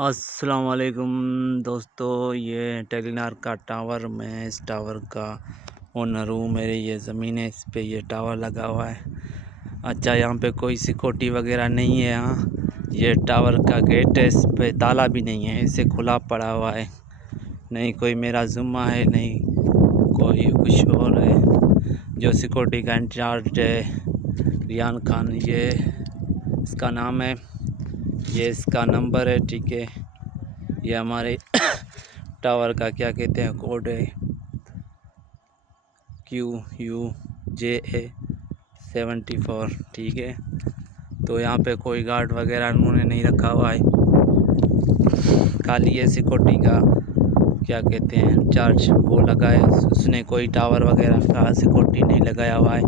अस्सलाम वालेकुम दोस्तों, ये टेलीनार का टावर, मैं इस टावर का ओनर हूँ। मेरी ये ज़मीन है, इस पे ये टावर लगा हुआ है। अच्छा, यहाँ पे कोई सिक्योरिटी वगैरह नहीं है। यहाँ ये टावर का गेट है, इस पे ताला भी नहीं है, इसे खुला पड़ा हुआ है। नहीं कोई मेरा ज़ुम्मा है, नहीं कोई कुछ और है। जो सिक्योरिटी का इंचार्ज है रियान खान, ये इसका नाम है, ये इसका नंबर है, ठीक है। ये हमारे टावर का क्या कहते हैं, कोड है QUJA74, ठीक है। तो यहाँ पे कोई गार्ड वगैरह उन्होंने नहीं रखा हुआ है, खाली ये सिक्योरिटी का क्या कहते हैं चार्ज वो लगा है। उसने कोई टावर वगैरह का सिक्योरिटी नहीं लगाया हुआ है।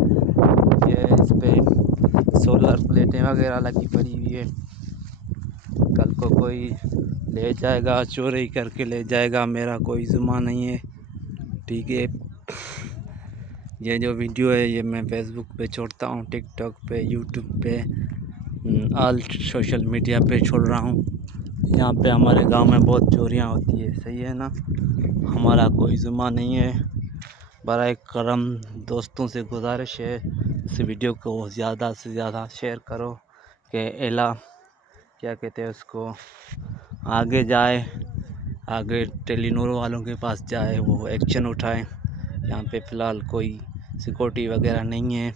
ये इस पर सोलर प्लेटें वगैरह लगी पड़ी हुई है। कल को कोई ले जाएगा, चोरी करके ले जाएगा, मेरा कोई ज़ुम्मा नहीं है, ठीक है। ये जो वीडियो है ये मैं फेसबुक पे छोड़ता हूँ, टिकटॉक पे, यूट्यूब पे, ऑल सोशल मीडिया पे छोड़ रहा हूँ। यहाँ पे हमारे गांव में बहुत चोरियाँ होती है, सही है ना। हमारा कोई ज़ुम्मा नहीं है। बराए करम दोस्तों से गुजारिश है, इस वीडियो को ज़्यादा से ज़्यादा शेयर करो कि एला क्या कहते हैं उसको आगे जाए, आगे टेलीनूर वालों के पास जाए, वो एक्शन उठाएं। यहाँ पे फ़िलहाल कोई सिक्योरिटी वगैरह नहीं है।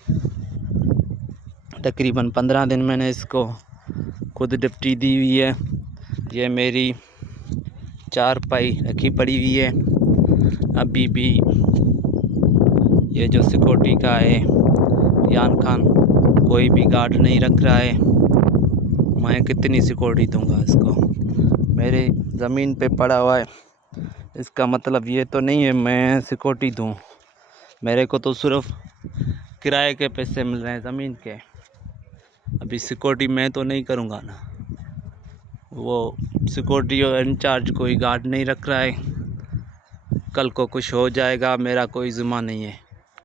तकरीबन 15 दिन मैंने इसको खुद डिप्टी दी हुई है। ये मेरी चारपाई रखी पड़ी हुई है। अभी भी ये जो सिक्योरिटी का है रियान खान, कोई भी गार्ड नहीं रख रहा है। मैं कितनी सिक्योरिटी दूंगा इसको, मेरी ज़मीन पे पड़ा हुआ है। इसका मतलब ये तो नहीं है मैं सिक्योरिटी दूं। मेरे को तो सिर्फ किराए के पैसे मिल रहे हैं ज़मीन के। अभी सिक्योरिटी मैं तो नहीं करूंगा ना, वो सिक्योरिटी इंचार्ज कोई गार्ड नहीं रख रहा है। कल को कुछ हो जाएगा, मेरा कोई ज़िम्मा नहीं है।